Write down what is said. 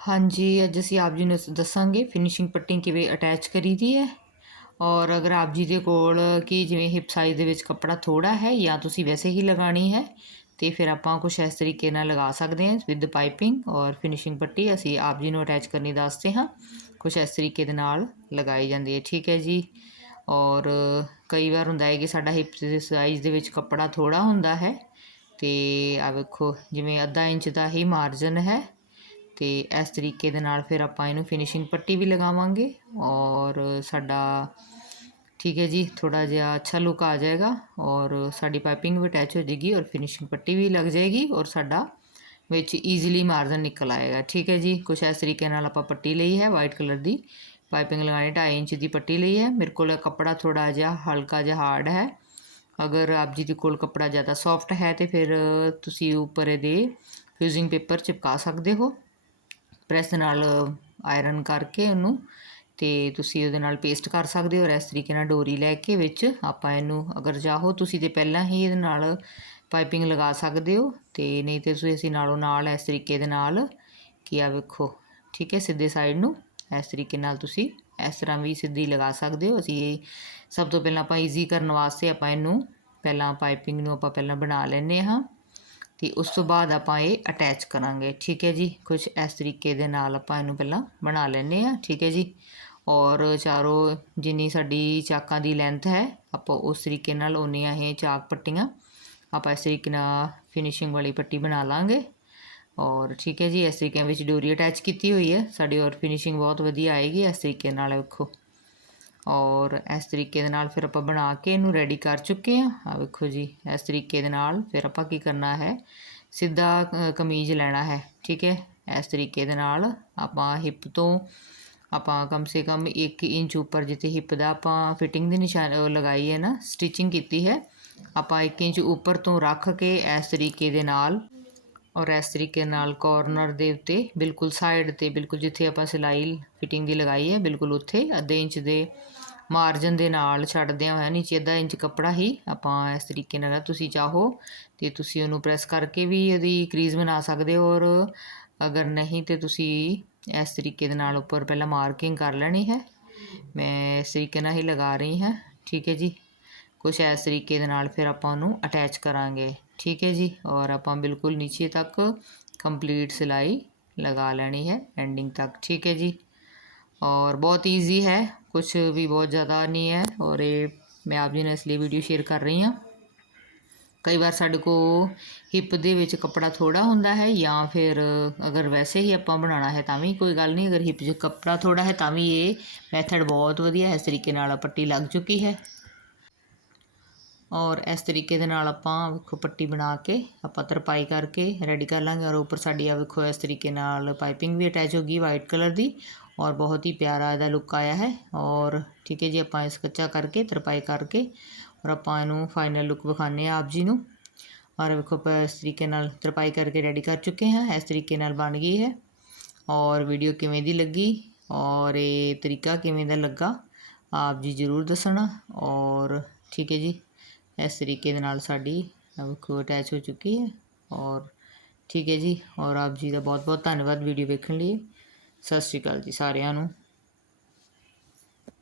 ਹਾਂਜੀ, ਅੱਜ ਅਸੀਂ ਆਪ ਜੀ ਨੂੰ ਦੱਸਾਂਗੇ ਫਿਨਿਸ਼ਿੰਗ ਪੱਟੀ ਕਿਵੇਂ ਅਟੈਚ ਕਰੀਦੀ ਹੈ। ਔਰ ਅਗਰ ਆਪ ਜੀ ਦੇ ਕੋਲ ਕਿ ਜਿਵੇਂ ਹਿਪ ਸਾਈਜ਼ ਦੇ ਵਿੱਚ ਕੱਪੜਾ ਥੋੜਾ ਹੈ ਜਾਂ ਤੁਸੀਂ ਵੈਸੇ ਹੀ ਲਗਾਣੀ ਹੈ, ਤੇ ਫਿਰ ਆਪਾਂ ਕੁਝ ਇਸ ਤਰੀਕੇ ਨਾਲ ਲਗਾ ਸਕਦੇ ਹਾਂ ਵਿਦ ਪਾਈਪਿੰਗ ਔਰ ਫਿਨਿਸ਼ਿੰਗ ਪੱਟੀ ਅਸੀਂ ਆਪ ਜੀ ਨੂੰ ਅਟੈਚ ਕਰਨੀ ਦੱਸਦੇ ਹਾਂ। ਕੁਝ ਇਸ ਤਰੀਕੇ ਦੇ ਨਾਲ ਲਗਾਈ ਜਾਂਦੀ ਹੈ, ਠੀਕ ਹੈ ਜੀ। ਔਰ ਕਈ ਵਾਰ ਹੁੰਦਾ ਹੈ ਕਿ ਸਾਡਾ ਹਿਪ ਸਾਈਜ਼ ਦੇ ਵਿੱਚ ਕੱਪੜਾ ਥੋੜਾ ਹੁੰਦਾ ਹੈ, ਤੇ ਆ ਵੇਖੋ, ਜਿਵੇਂ ਅੱਧਾ ਇੰਚ ਦਾ ਹੀ ਮਾਰਜਨ ਹੈ। ਤੇ ਇਸ ਤਰੀਕੇ ਦੇ ਨਾਲ ਫਿਰ ਆਪਾਂ ਇਹਨੂੰ ਫਿਨਿਸ਼ਿੰਗ ਪੱਟੀ ਵੀ ਲਗਾਵਾਂਗੇ ਔਰ ਸਾਡਾ ਠੀਕ ਹੈ ਜੀ ਥੋੜਾ ਜਿਹਾ ਅੱਛਾ ਲੁੱਕ ਆ ਜਾਏਗਾ ਔਰ ਸਾਡੀ ਪਾਈਪਿੰਗ ਵੀ ਅਟੈਚ ਹੋ ਜਾਏਗੀ ਔਰ ਫਿਨਿਸ਼ਿੰਗ ਪੱਟੀ ਵੀ ਲੱਗ ਜਾਏਗੀ ਔਰ ਸਾਡਾ ਵਿੱਚ ਈਜ਼ੀਲੀ ਮਾਰਜਨ ਨਿਕਲ ਆਏਗਾ ਠੀਕ ਹੈ ਜੀ ਕੁਝ ਇਸ ਤਰੀਕੇ ਨਾਲ ਆਪਾਂ ਪੱਟੀ ਲਈ ਹੈ ਵਾਈਟ ਕਲਰ ਦੀ ਪਾਈਪਿੰਗ ਲਗਾਣੀ 2.5 ਇੰਚ ਦੀ ਪੱਟੀ ਲਈ ਹੈ ਮੇਰੇ ਕੋਲ ਕੱਪੜਾ ਥੋੜਾ ਜਿਹਾ ਹਲਕਾ ਜਿਹਾ ਹਾਰਡ ਹੈ ਅਗਰ ਆਪ ਜੀ ਦੇ ਕੋਲ ਕੱਪੜਾ ਜ਼ਿਆਦਾ ਸੌਫਟ ਹੈ ਤੇ ਫਿਰ ਤੁਸੀਂ ਉੱਪਰ ਇਹਦੇ ਫਿਊਜ਼ਿੰਗ ਪੇਪਰ ਚਿਪਕਾ ਸਕਦੇ ਹੋ ਪ੍ਰੈਸ ਨਾਲ ਆਇਰਨ ਕਰਕੇ ਉਹਨੂੰ ਤੇ ਤੁਸੀਂ ਉਹਦੇ ਨਾਲ ਪੇਸਟ ਕਰ ਸਕਦੇ ਹੋ ਔਰ ਇਸ ਤਰੀਕੇ ਨਾਲ ਡੋਰੀ ਲੈ ਕੇ ਵਿੱਚ ਆਪਾਂ ਇਹਨੂੰ ਅਗਰ ਚਾਹੋ ਤੁਸੀਂ ਤੇ ਪਹਿਲਾਂ ਹੀ ਇਹਦੇ ਨਾਲ ਪਾਈਪਿੰਗ ਲਗਾ ਸਕਦੇ ਹੋ ਤੇ ਨਹੀਂ ਤੇ ਤੁਸੀਂ ਅਸੀਂ ਨਾਲੋਂ ਨਾਲ ਇਸ ਤਰੀਕੇ ਦੇ ਨਾਲ ਕੀ ਆ ਵੇਖੋ, ਠੀਕ ਹੈ, ਸਿੱਧੇ ਸਾਈਡ ਨੂੰ ਇਸ ਤਰੀਕੇ ਨਾਲ ਤੁਸੀਂ ਇਸ ਤਰ੍ਹਾਂ ਵੀ ਸਿੱਧੀ ਲਗਾ ਸਕਦੇ ਹੋ। ਅਸੀਂ ਇਹ ਸਭ ਤੋਂ ਪਹਿਲਾਂ ਆਪਾਂ ਈਜ਼ੀ ਕਰਨ ਵਾਸਤੇ ਆਪਾਂ ਇਹਨੂੰ ਪਹਿਲਾਂ ਪਾਈਪਿੰਗ ਨੂੰ ਆਪਾਂ ਪਹਿਲਾਂ ਬਣਾ ਲੈਨੇ ਹਾਂ। ਤੇ ਉਸ ਤੋਂ ਬਾਅਦ ਆਪਾਂ ਇਹ ਅਟੈਚ ਕਰਾਂਗੇ। ਠੀਕ ਹੈ ਜੀ? ਕੁਝ ਇਸ ਤਰੀਕੇ ਦੇ ਨਾਲ ਆਪਾਂ ਇਹਨੂੰ ਪਹਿਲਾਂ ਬਣਾ ਲੈਨੇ ਆ ਠੀਕ ਹੈ ਜੀ? ਔਰ ਚਾਰੋਂ ਜਿੰਨੀ ਸਾਡੀ ਚਾਕਾਂ ਦੀ ਲੈਂਥ ਹੈ, ਆਪਾਂ ਉਸ ਤਰੀਕੇ ਨਾਲ ਉਹਨੀਆਂ ਇਹ ਚਾਕ ਪੱਟੀਆਂ ਆਪਾਂ ਇਸ ਤਰੀਕੇ ਨਾਲ ਫਿਨਿਸ਼ਿੰਗ ਵਾਲੀ ਪੱਟੀ ਬਣਾ ਲਾਂਗੇ। ਔਰ ਠੀਕ ਹੈ ਜੀ? ਇਸ ਤਰੀਕੇ ਵਿੱਚ ਡੋਰੀ ਅਟੈਚ ਕੀਤੀ ਹੋਈ ਹੈ। ਸਾਡੀ ਔਰ ਫਿਨਿਸ਼ਿੰਗ ਬਹੁਤ ਵਧੀਆ ਆਏਗੀ ਇਸ ਤਰੀਕੇ ਨਾਲ ਵੇਖੋ। ਔਰ ਇਸ ਤਰੀਕੇ ਦੇ ਨਾਲ ਫਿਰ ਆਪਾਂ ਬਣਾ ਕੇ ਇਹਨੂੰ ਰੈਡੀ ਕਰ ਚੁੱਕੇ ਆ ਆ ਵੇਖੋ ਜੀ, ਇਸ ਤਰੀਕੇ ਦੇ ਨਾਲ ਫਿਰ ਆਪਾਂ ਕੀ ਕਰਨਾ ਹੈ, ਸਿੱਧਾ ਕਮੀਜ਼ ਲੈਣਾ ਹੈ, ਠੀਕ ਹੈ? ਇਸ ਤਰੀਕੇ ਦੇ ਨਾਲ ਆਪਾਂ ਹਿੱਪ ਤੋਂ ਆਪਾਂ ਕਮ ਸੇ ਕਮ 1 ਇੰਚ ਉੱਪਰ ਜਿੱਥੇ ਹਿੱਪ ਦਾ ਆਪਾਂ ਫਿਟਿੰਗ ਦੀ ਨਿਸ਼ਾਨ ਲਗਾਈ ਹੈ ਨਾ ਸਟਿਚਿੰਗ ਕੀਤੀ ਹੈ, ਆਪਾਂ 1 ਇੰਚ ਉੱਪਰ ਤੋਂ ਰੱਖ ਕੇ ਇਸ ਤਰੀਕੇ ਦੇ ਨਾਲ ਔਰ ਇਸ ਤਰੀਕੇ ਨਾਲ ਕੋਰਨਰ ਦੇ ਉੱਤੇ ਬਿਲਕੁਲ ਸਾਈਡ ਤੇ ਬਿਲਕੁਲ ਜਿੱਥੇ ਆਪਾਂ ਸਿਲਾਈ ਫਿਟਿੰਗ ਦੀ ਲਗਾਈ ਹੈ, ਬਿਲਕੁਲ ਉੱਥੇ ਅੱਧੇ ਇੰਚ ਦੇ ਮਾਰਜਨ ਦੇ ਨਾਲ ਛੱਡਦਿਆਂ ਹੋਇਆ, ਨੀਚੇ ਅੱਧਾ ਇੰਚ ਕੱਪੜਾ ਹੀ ਆਪਾਂ ਇਸ ਤਰੀਕੇ ਨਾਲ ਤੁਸੀਂ ਚਾਹੋ ਤੇ ਤੁਸੀਂ ਉਹਨੂੰ ਪ੍ਰੈਸ ਕਰਕੇ ਵੀ ਇਹਦੀ ਕਰੀਜ਼ ਬਣਾ ਸਕਦੇ ਹੋ ਔਰ ਅਗਰ ਨਹੀਂ ਤੇ ਤੁਸੀਂ ਇਸ ਤਰੀਕੇ ਦੇ ਨਾਲ ਉੱਪਰ ਪਹਿਲਾਂ ਮਾਰਕਿੰਗ ਕਰ ਲੈਣੀ ਹੈ। ਮੈਂ ਇਸ ਤਰੀਕੇ ਨਾਲ ਹੀ ਲਗਾ ਰਹੀ ਹਾਂ, ਠੀਕ ਹੈ ਜੀ। ਕੁਝ ਇਸ ਤਰੀਕੇ ਦੇ ਨਾਲ ਫਿਰ ਆਪਾਂ ਉਹਨੂੰ ਅਟੈਚ ਕਰਾਂਗੇ। ਠੀਕ ਹੈ ਜੀ? ਔਰ ਆਪਾਂ ਬਿਲਕੁਲ ਨੀਚੇ ਤੱਕ ਕੰਪਲੀਟ ਸਿਲਾਈ ਲਗਾ ਲੈਣੀ ਹੈ ਐਂਡਿੰਗ ਤੱਕ। ਠੀਕ ਹੈ ਜੀ? ਔਰ ਬਹੁਤ ਈਜ਼ੀ ਹੈ। ਕੁਝ ਵੀ ਬਹੁਤ ਜ਼ਿਆਦਾ ਨਹੀਂ ਹੈ। ਔਰ ਇਹ ਮੈਂ ਆਪ ਜੀ ਨਾਲ ਇਸ ਲਈ ਵੀਡੀਓ ਸ਼ੇਅਰ ਕਰ ਰਹੀ ਹਾਂ। ਕਈ ਵਾਰ ਸਾਡੇ ਕੋ ਹਿੱਪ ਦੇ ਵਿੱਚ ਕੱਪੜਾ ਥੋੜਾ ਹੁੰਦਾ ਹੈ ਜਾਂ ਫਿਰ ਅਗਰ ਵੈਸੇ ਹੀ ਆਪਾਂ ਬਣਾਉਣਾ ਹੈ ਤਾਂ ਵੀ ਕੋਈ ਗੱਲ ਨਹੀਂ। ਅਗਰ ਹਿੱਪ 'ਚ ਕੱਪੜਾ ਥੋੜਾ ਹੈ ਤਾਂ ਵੀ ਇਹ ਮੈਥਡ ਬਹੁਤ ਵਧੀਆ ਹੈ। ਇਸ ਤਰੀਕੇ ਨਾਲ ਪੱਟੀ ਲੱਗ ਚੁੱਕੀ ਹੈ। ਔਰ ਇਸ ਤਰੀਕੇ ਦੇ ਨਾਲ ਆਪਾਂ ਵੇਖੋ ਪੱਟੀ ਬਣਾ ਕੇ ਆਪਾਂ ਤਰਪਾਈ ਕਰਕੇ ਰੈਡੀ ਕਰ ਲਾਂਗੇ ਔਰ ਉੱਪਰ ਸਾਡੀ ਆ ਵੇਖੋ ਇਸ ਤਰੀਕੇ ਨਾਲ ਪਾਈਪਿੰਗ ਵੀ ਅਟੈਚ ਹੋ ਗਈ ਵਾਈਟ ਕਲਰ ਦੀ ਔਰ ਬਹੁਤ ਹੀ ਪਿਆਰਾ ਇਹਦਾ ਲੁੱਕ ਆਇਆ ਹੈ ਔਰ ਠੀਕ ਹੈ ਜੀ ਆਪਾਂ ਇਸ ਕੱਚਾ ਕਰਕੇ ਤਰਪਾਈ ਕਰਕੇ ਔਰ ਆਪਾਂ ਇਹਨੂੰ ਫਾਈਨਲ ਲੁੱਕ ਵਿਖਾਣੇ ਆ ਆਪ ਜੀ ਨੂੰ ਔਰ ਵੇਖੋ ਆਪਾਂ ਇਸ ਤਰੀਕੇ ਨਾਲ ਤਰਪਾਈ ਕਰਕੇ ਰੈਡੀ ਕਰ ਚੁੱਕੇ ਹਾਂ ਇਸ ਤਰੀਕੇ ਨਾਲ ਬਣ ਗਈ ਹੈ ਔਰ ਵੀਡੀਓ ਕਿਵੇਂ ਦੀ ਲੱਗੀ ਔਰ ਇਹ ਤਰੀਕਾ ਕਿਵੇਂ ਦਾ ਲੱਗਾ ਆਪ ਜੀ ਜ਼ਰੂਰ ਦੱਸਣਾ ਔਰ ਠੀਕ ਹੈ ਜੀ ਇਸ ਤਰੀਕੇ ਦੇ ਨਾਲ ਸਾਡੀ ਵੇਖੋ ਅਟੈਚ ਹੋ ਚੁੱਕੀ ਹੈ ਔਰ ਠੀਕ ਹੈ ਜੀ ਔਰ ਆਪ ਜੀ ਦਾ ਬਹੁਤ ਬਹੁਤ ਧੰਨਵਾਦ ਵੀਡੀਓ ਵੇਖਣ ਲਈ। ਸਤਿ ਸ਼੍ਰੀ ਅਕਾਲ ਜੀ ਸਾਰਿਆਂ ਨੂੰ।